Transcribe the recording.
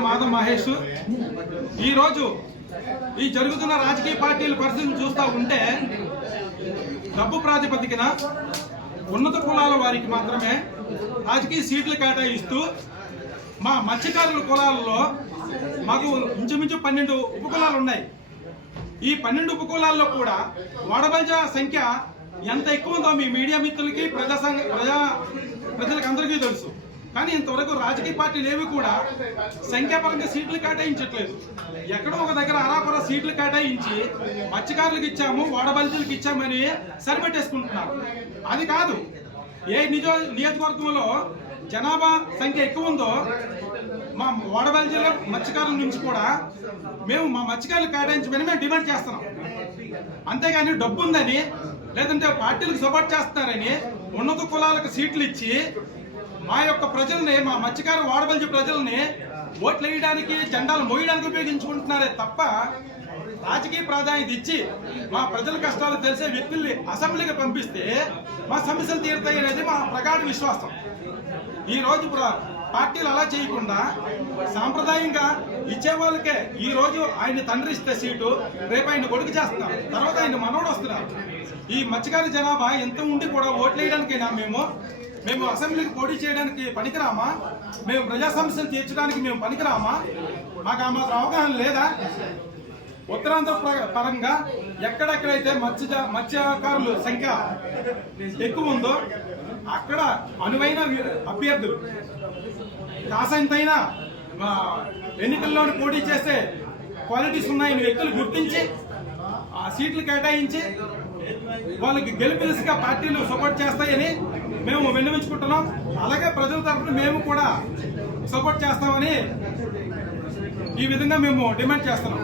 మహేష్. ఈరోజు ఈ జరుగుతున్న రాజకీయ పార్టీల పరిస్థితిని చూస్తూ ఉంటే డబ్బు ప్రాతిపదికన ఉన్నత కులాల వారికి మాత్రమే రాజకీయ సీట్లు కేటాయిస్తూ మా మత్స్యకారుల కులాలలో మాకు ఇంచుమించు పన్నెండు ఉపకులాలు ఉన్నాయి. ఈ పన్నెండు ఉపకులాల్లో కూడా వాడబల్జ సంఖ్య ఎంత ఎక్కువ ఉందో మీ మీడియా మిత్రులకి ప్రజా సంఘ ప్రజా ప్రజలకు అందరికీ తెలుసు. కానీ ఇంతవరకు రాజకీయ పార్టీలు ఏవి కూడా సంఖ్యాపరంగా సీట్లు కేటాయించట్లేదు. ఎక్కడో ఒక దగ్గర అరాపర సీట్లు కేటాయించి మత్స్యకారులకు ఇచ్చాము వాడబల్జీలకు ఇచ్చామని సరిపెట్టేసుకుంటున్నారు అది కాదు. ఏ నిజో నియోజకవర్గంలో జనాభా సంఖ్య ఎక్కువ ఉందో మా ఓడబల్ జిల్లా మత్స్యకారుల నుంచి కూడా మేము మా మత్స్యకారులు కేటాయించమని మేము డిమాండ్ చేస్తున్నాం. అంతేగాని డబ్బు ఉందని లేదంటే పార్టీలకు సపోర్ట్ చేస్తున్నారని ఉన్నత కులాలకు సీట్లు ఇచ్చి మా యొక్క ప్రజల్ని మా మత్స్యకారు ఓడబల్జి ప్రజల్ని ఓట్లు వేయడానికి జెండాలు మోయడానికి ఉపయోగించుకుంటున్నారే తప్ప రాజకీయ ప్రాధాన్యత ఇచ్చి మా ప్రజల కష్టాలు తెలిసే వ్యక్తుల్ని అసెంబ్లీకి పంపిస్తే మా సమస్యలు తీరుతాయి అనేది మా ప్రగాఢ విశ్వాసం. ఈ రోజు పార్టీలు అలా చేయకుండా సాంప్రదాయంగా ఇచ్చే వాళ్ళకే ఈ రోజు ఆయన తండ్రి ఇస్తే సీటు రేపు ఆయన కొడుకు చేస్తున్నారు. తర్వాత ఆయన మనవడు వస్తున్నారు. ఈ మత్స్యకారి జనాభా ఎంత ఉండి కూడా ఓట్లు వేయడానికైనా మేము మేము అసెంబ్లీకి పోటీ చేయడానికి పనికిరామా? మేము ప్రజా సమస్యలు తీర్చడానికి మేము పనికిరామా? మాకు ఆ మాత్రం అవగాహన లేదా? ఉత్తరాంధ్ర పరంగా ఎక్కడెక్కడైతే మత్స్య మత్స్యకారుల సంఖ్య ఎక్కువ ఉందో అక్కడ అనువైన అభ్యర్థులు కాసంతైనా మా ఎన్నికల్లో పోటీ చేసే క్వాలిటీస్ ఉన్నాయని వ్యక్తులు గుర్తించి ఆ సీట్లు కేటాయించి వాళ్ళకి గెలిపిలుసుగా పార్టీలు సపోర్ట్ చేస్తాయని మేము విన్నవించుకుంటున్నాం. అలాగే ప్రజల తరఫున మేము కూడా సపోర్ట్ చేస్తామని ఈ విధంగా మేము డిమాండ్ చేస్తున్నాం.